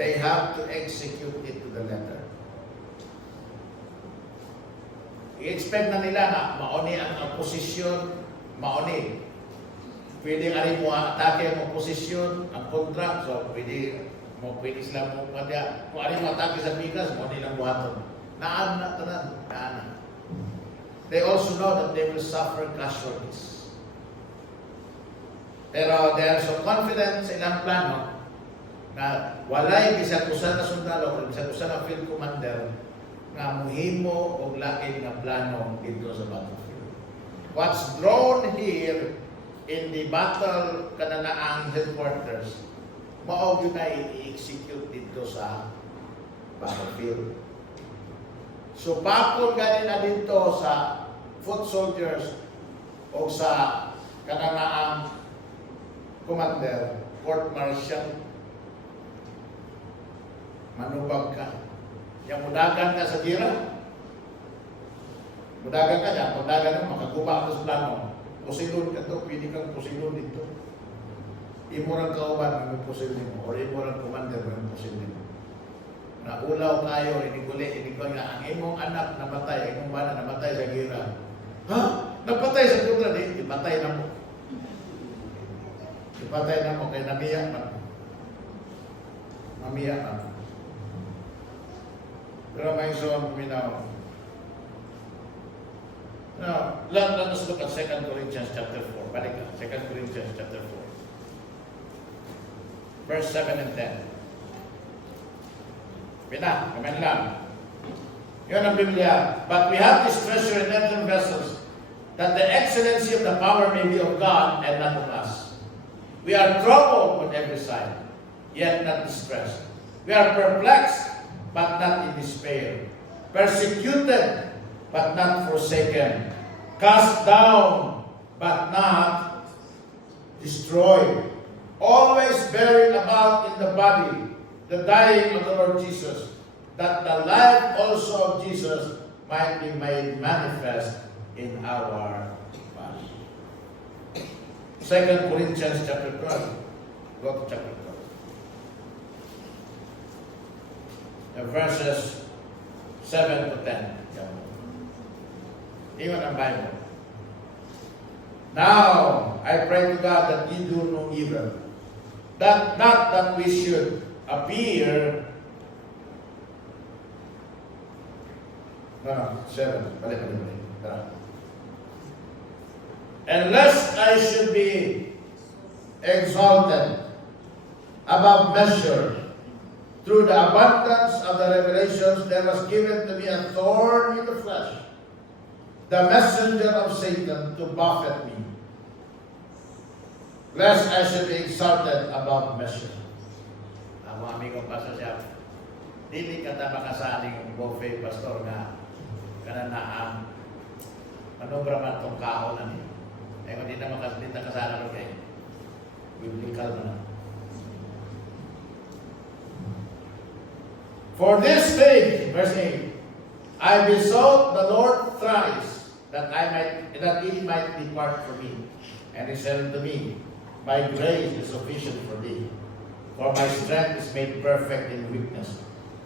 they have to execute it to the letter. I-expect na nila na mauni ang posisyon, mauni. Pwede nga rin mo atake ang posisyon, ang kontra, so pwede sila mo kanya. Kung ano yung atake sa bigas, mauni lang buhaton. Naan na tanan, naan na. They also know that they will suffer casualties. Pero they are so confident sa ilang plano na walay bisag-usa na sundalo o bisag-usa na field commander na muhimo o lain na plano dito sa battlefield. What's drawn here in the battle kananaang headquarters, mao yun na i-execute dito sa battlefield. So pakon ganin na dito sa foot soldiers o sa kananaang commander, court martial, manubag ka. Yang mudagan ka sa gira, mudagan ka dyan, mudagan mo, makaguba ka sa plano. Pusilon ka to, pwede kang pusilon dito. Imurang kauban, may pusilin mo, o imurang commander, may pusilin mo. Naulaw kayo, iniguli, nga, ang imong anak namatay, imong bana namatay sa gira. Ha? Napatay sa kontra, di, ipatay na mo. Ipatay na mo, kaya namiyak na. Mamiyak na. Pero may isang puminaw. Now, let us look at 2 Corinthians chapter 4. Balik ka, 2 Corinthians chapter 4. Verse 7 and 10. Pina, kaman lang. Yun ang Biblia. But we have this treasure in earthen vessels, that the excellency of the power may be of God and not of us. We are troubled on every side, yet not distressed. We are perplexed, but not in despair. Persecuted, but not forsaken, cast down, but not destroyed, always bearing about in the body the dying of the Lord Jesus, that the life also of Jesus might be made manifest in our body. 2 Corinthians chapter 12. Go to chapter 12. Verses 7 to 10. Ingat ang Bible. Now, I pray to God that ye do no evil, that not that we should appear. No, 7. Balik. And lest I should be exalted above measure through the abundance of the revelations, there was given to me a thorn in the flesh, the messenger of Satan to buffet me, lest I should be exalted above measure. Ang mga amigong pastor siya, dili ka ta makasaling buffet pastor nga kananaan manobra man tong kaon na niya. Eh kung di na kasana ko kayo, biblical na. For this thing, verse 8, I besought the Lord thrice that he might depart from me. And he said unto me, my grace is sufficient for thee, for my strength is made perfect in weakness.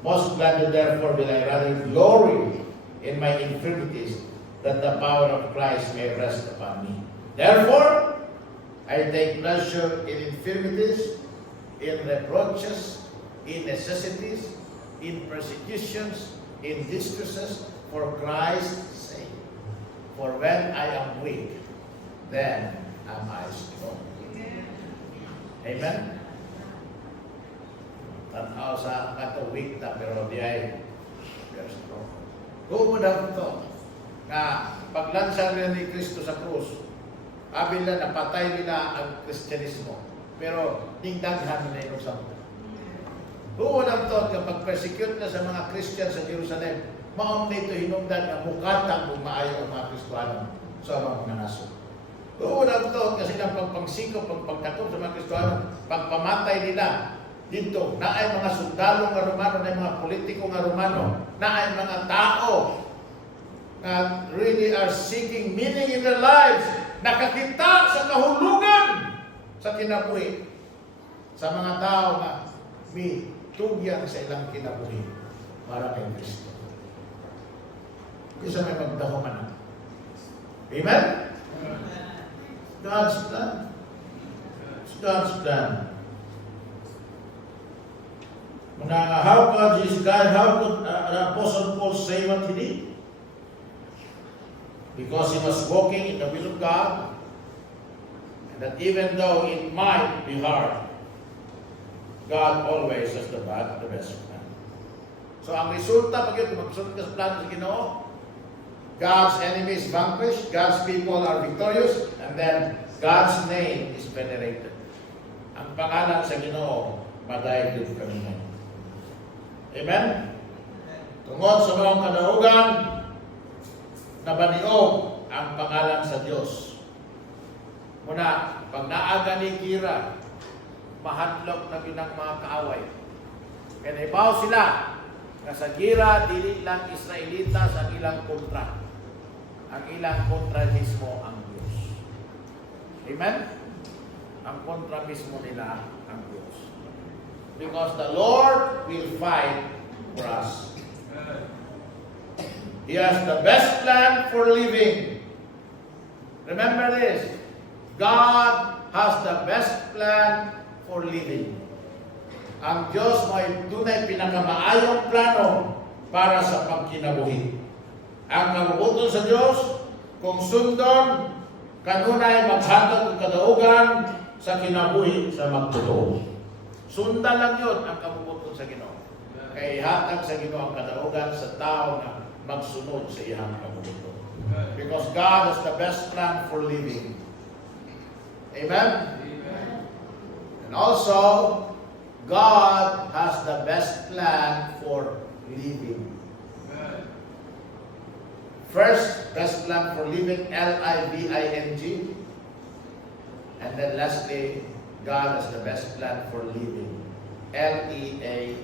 Most gladly therefore will I rather glory in my infirmities, that the power of Christ may rest upon me. Therefore, I take pleasure in infirmities, in reproaches, in necessities, in persecutions, in distresses, for Christ's sake. For when I am weak, then am I strong. Amen? Tanaw sa kato weak ta, pero di ay very strong. Kung mo daw ito, nga paglansang nila ni Kristo sa krus, abil na napatay nila ang Kristyanismo, pero dingdaghan nila yung sampo. Kung mo to, kapag persecute na sa mga Christian sa Jerusalem, maong nito hinungdan ang mukatang kung maayo ang mga Kristiyano sa mga naso. Kung mo to, kasi ng pagpangsikop, pagpagtakop sa mga Kristiyano, pagpamatay nila, dito, na ay mga sundalo nga Romano, na ay mga politiko nga Romano, na ay mga tao na really are seeking meaning in their lives, nakakita sa kahulugan sa kinabuhi sa mga tao na may tugyan sa ilang kinabuhi para kay Kristo. Isa may magdahuman na. Amen? God's plan. It's God's plan. How could Apostle Paul say what he did? Because he was walking in the will of God, and that even though it might be hard, God always has the best plan. So ang resulta, pag ito, magsunod ka sa plano sa Ginoo, God's enemies vanquished, God's people are victorious, and then God's name is venerated. Ang pangalan sa Ginoo, madayag kami ngayon. Amen? Tungod sa mga kadaugan, nabaniog ang pangalan sa Diyos. Muna, pag naaga ni Kira, mahadlok na binang mga kaaway. Kaya naibaw sila na sa Gira, dili lang Israelitas ang ilang kontra. Ang ilang kontra mismo ang Diyos. Amen? Ang kontra mismo nila ang Diyos. Because the Lord will fight for us. He has the best plan for living. Remember this. God has the best plan for living. Ang Diyos may tunay pinakamaayong plano para sa pagkinabuhi. Ang kabubuton sa Diyos, kung sundon, kanunay maghatag ng kadaugan sa kinabuhi sa magtutoo. Sundan lang yun ang kabubuton sa Ginoo. Kaya hatag sa Ginoo ang kadaugan sa tao na magsunod sa iyang kabubuton. Because God has the best plan for living. Amen? Amen. And also, God has the best plan for living. First, best plan for living, Living. And then lastly, God has the best plan for living, Leaving.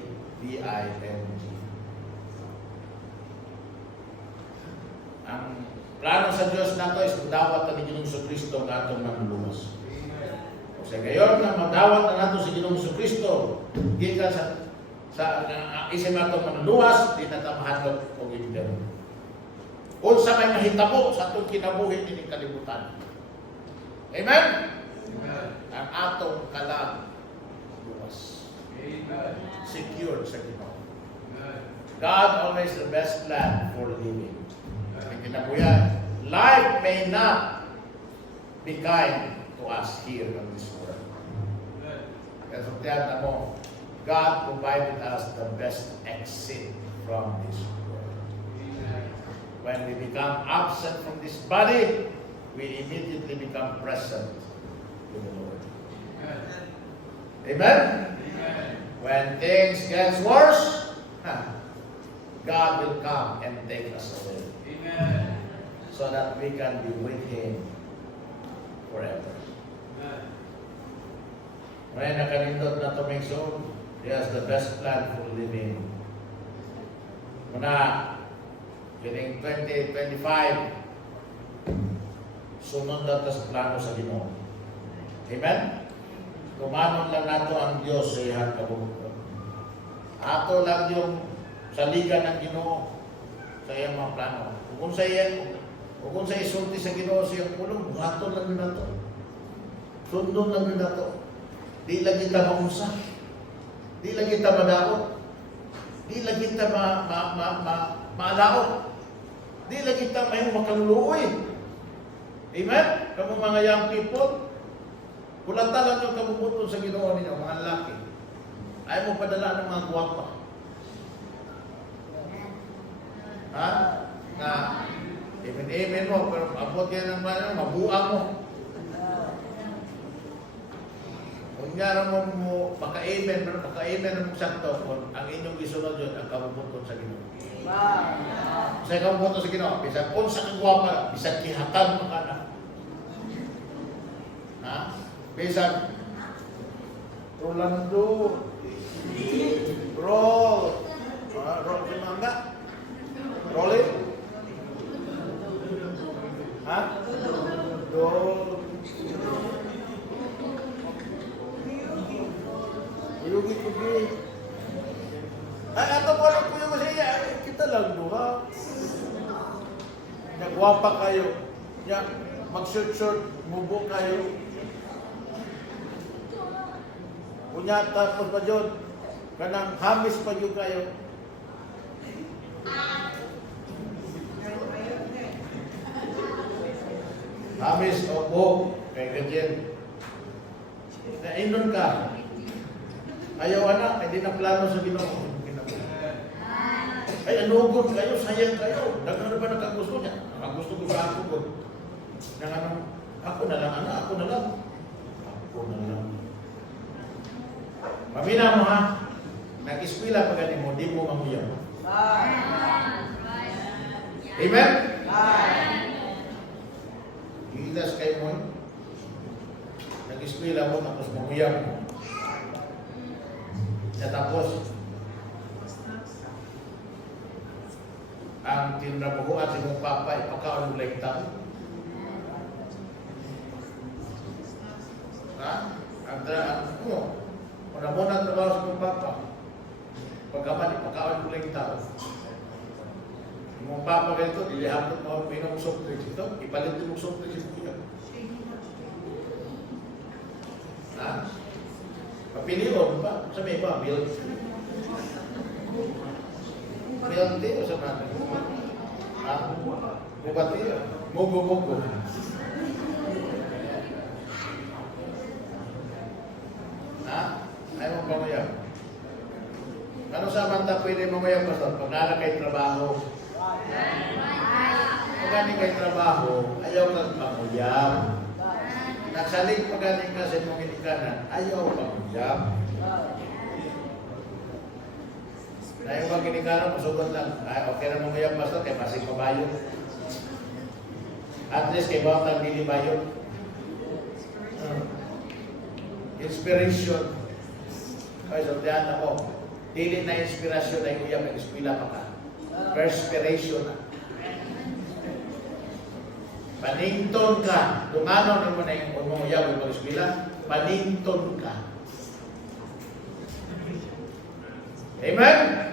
Ang plano sa Diyos nato is madawat na ni Ginoong Kristo nga atong manluluwas. O sa gayon na madawat na nato si Ginoong Kristo, gikan sa isip atong manluluwas, di na tamahanok o impyerno. Unsa may mahitabo sa atong kinabuhi ini kalibutan. Amen? Ang atong kalag luwas. Secured sa Ginoo. God always the best plan for living. Kinabuyan, life may not be kind to us here in this world. Kasi tiyata mo, God provided us the best exit from this world. When we become absent from this body, we immediately become present with the Lord. Amen? When things get worse, God will come and take us away. So that we can be with Him forever. May nakalindot na tumingso, He has the best plan for living. Muna, kining 2025, sunod na tas plano sa Ginoo. Amen? Tumanon lang nato ang Diyos sa iyang kabubuton. Ato lang yung saligan ng Ginoo sa iyang mga plano. Kung sa isulti sa Ginoo sa iyang pulong, ato lang din nato. Sundon lang din nato. Di lang kita maunsa. Di lang kita madaot. Di lang kita maalaot. Di lang kita may makaluluoy. Amen? Kamu mga young people, kulanta lang yung kabubuton sa Ginoo ninyo, mga lalaki. Ayaw mo padala ng mga guwapa. Ha? Na, amen mo, pero abot yan ng mga, mabuang mo. Kung nga mo maka-amen, pero maka-amen mo sakto, kung ang inyong isunod yun, ang kabubuton sa Ginoo. Sa kabubuton sa Ginoo, bisag kung sa kagwapa, bisag kihatan mo ka na. Ha? Bisag Rolando, Roll si Manga, Rolling, ha? Uyugi-ugi. Ay, ato po lang po yung masaya. Kita lang duha. Nagwapa kayo. Mag-short-short, mubo kayo. Kunya, tapos pa dyan. Kanang hamis pa yun kayo. Hamis o po. Kaya ganyan. Nainon ka. Ayaw anak, hindi na plano sa Ginoo. Ay, anugon kayo, sayang kayo. Daghan na ba nakagusto niya? Ang gusto ko ba ako ko? Nang ano, ako na lang, anak, ako na lang. Ako na lang. Mamina mo ha, nag-eskwela pa ganin mo, di mo mamuyaw. Amen? Hilas kayo mo, nag-eskwela mo, tapos mamuyaw mo. Tapos, ang tinrabuhuan sa mong papa, ipakaon mo lang tao. Ha? Ang muna ang trabaho sa mong papa. Pagkaman, ipakaon mo lang tao. Mong papa ganito, ilihapot mo, pinong software ito, ipalit mo software ito. Ha? Papilion ba? Sabi ba? Build din o sa natin? Ha? Bubati yun. Mugo-mugo. Ha? Ayaw mo pamayaw. Ano sa manta pwede mamayaw, Pastor? Pag nara kay trabaho. Pag gani kay trabaho, ayaw kang pamayaw. Nagsalig pa galing ka sa mong inikanan, ayaw pamuyam. Ayaw pag inikanan, masugot lang. Ay, okay na mamuyam, Pastor, kaya masing pabayo. At least kay Bawang Dili Bayo. Inspiration. Kaya sabihan ako, dili na inspirasyon ay uyab ng eskwela pa ka. Perspiration na. Panington ka. Tunganon mo na yung umuyab ng eskwela, panington ka. Amen?